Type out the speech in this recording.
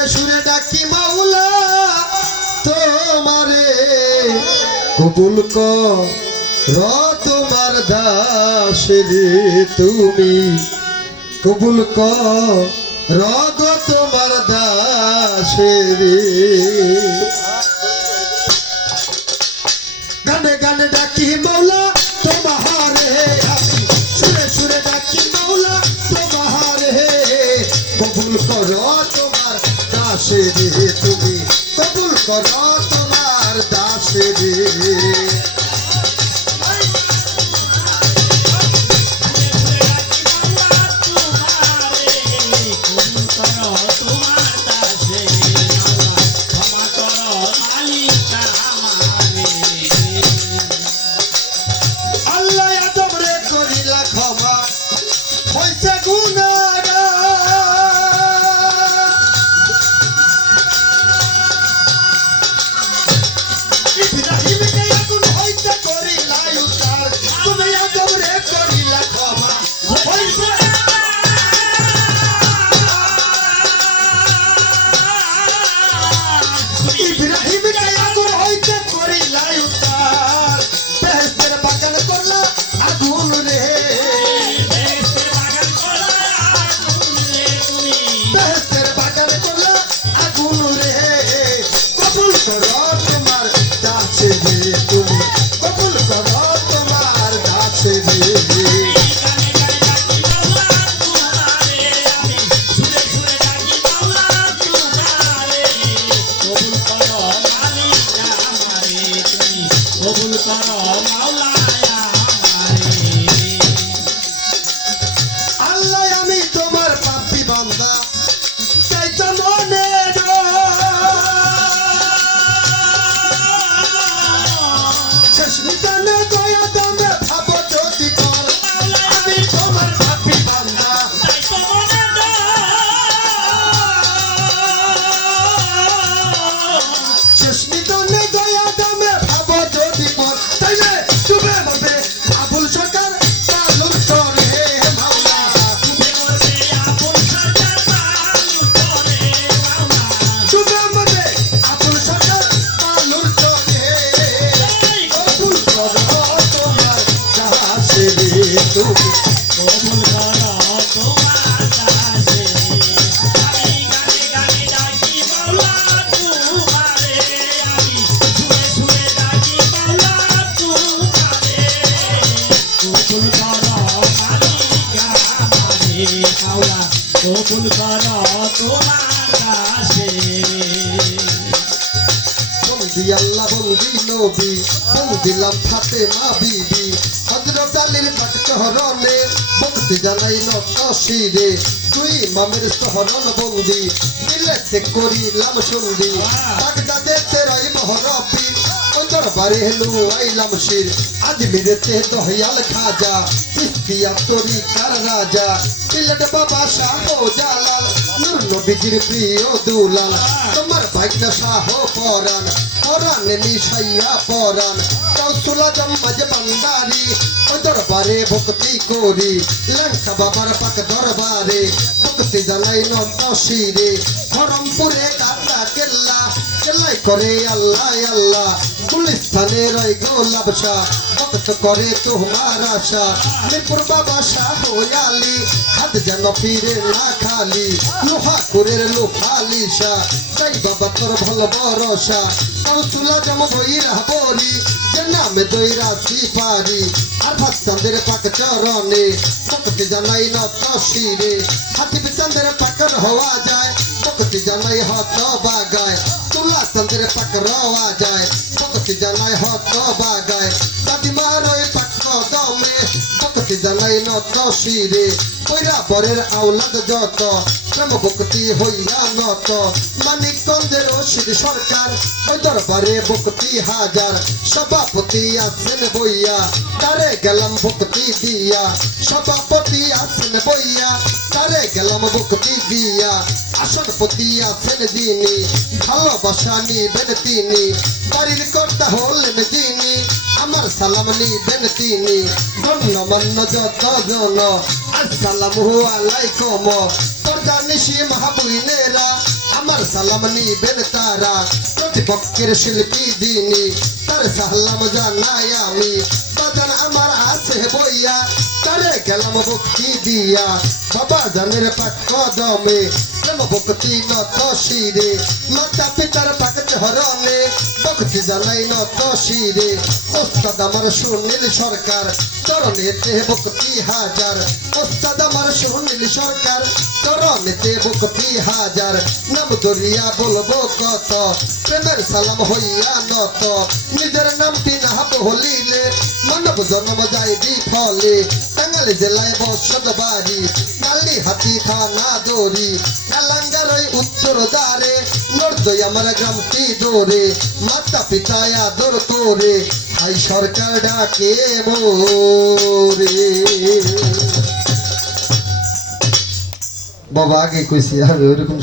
সুরে সুরে ডাকি মাওলা তোমারে কবুল কর তোমার দাসরে তুমি কবুল কর তোমার দাসরে গানে গানে ডাকি মাওলা তোমারে আমি সুরে সুরে ডাকি মাওলা তোমারে কবুল কর তোমার দাসরে তুমি কবুল কর তোমার দাসরে কবুল করো তোমার কাছে বন্দি আল্লাহ বন্দি নবী বন্দিলাম ফাতেমা বিবি হযরত আলীর পাক চরণে ভক্তি জানাই নত শিরে দুই ইমামের শহরন বন্দি দিলেতে করিলাম সন্ধি বাগদাদেতে রই মহরবি ওই দরবারে হেলু আইলাম শির আজমিরেতে দহিয়াল খাজা চিস্তিয়া তরিকার রাজা সিলেট বাবা শাহ জালাল নূর নবীজির প্রিয় দুলাল তোমার ভাগ্য শাহ পরাণ পরাণে নিশাইয়া পরাণ কৌশলা জম্মাজ ভান্ডারি ওই দরবারে ভক্তি করি লঙ্কা বাবার পাক দরবারে ভক্তি জানাই নত শিরে খরমপুরে কাটা কেল্লা কেল্লাই করে আল্লাহ আল্লাহ গুলিস্তানে রয় গোলাপ শাহ ভক্ত করে তোমার আশা মিরপুর বাবা শাহ আলী হাত যেন ফিরে না খালি লোহাকুরের লোখালি শাহ তাই বাবা তোর ভালো ভরসা কৌশলা জম বইরা বলি যে নামে দইরা সিপারি আর ভাত চাঁদের পাক চরণে ভক্তি জানাই নত শিরে হাতিব চাঁদের পাকর হওয়া যায় ভক্তি জানাই হত বাগায় তুলা চাঁদের পাক রওয়া যায় ভক্তি জানাই হত বাগায় দাদিমার ওই পাক দমে ভক্তি জানাই নত শিরে কইরা পরের আওলাদ যত প্রেম ভক্তি হইয়া নত মানিকগঞ্জের রশিদ সরকার ওই দরবারে ভক্তি হাজার সভাপতি আছেন বইয়া তারে গেলাম ভক্তি দিয়া সভাপতি আছেন বইয়া তারে গেলাম ভক্তি দিয়া আসনপতি আছেন যিনি ভালোবাসা নিবেন তিনি বাড়ির কর্তা হলেন যিনি আমার সালাম নিবেন তিনি গণ্যমান্য যত জন আসসালামু আলাইকুম পর্দা নিশি মাহবুইনেরা আমার সালাম নিবেন তারা প্রতিপক্ষের শিল্পী যিনি তার সালাম জানাই আমি বাজান আমার আছে বইয়া তারে গেলাম ভক্তি দিয়া বাবা জানের পাক কদমে প্রেম ভক্তি নত শিরে মাতা পিতার পাক চরণে ভক্তি জানাই নত শিরে ওস্তাদ আমার সুনীল সরকার চরণেতে ভক্তি হাজার ওস্তাদ আমার সুনীল সরকার চরণেতে ভক্তি হাজার নাম দরিয়া বলবো কত প্রেমের সালাম হইয়া নত নিজের নামটি না বলিলে মানব জন্ম যায় বিফলে টাঙ্গাইল জেলায় বসত বাড়ি কালি হাতি থানা দড়ি এলাঙ্গার ওই উত্তর দ্বারে নর্দই আমার গ্রামটি দৌড়ে মাতা পিতায় আদর করে হাই সরকার ডাকে মোরে বাবা আগে কইছি আর ওরকম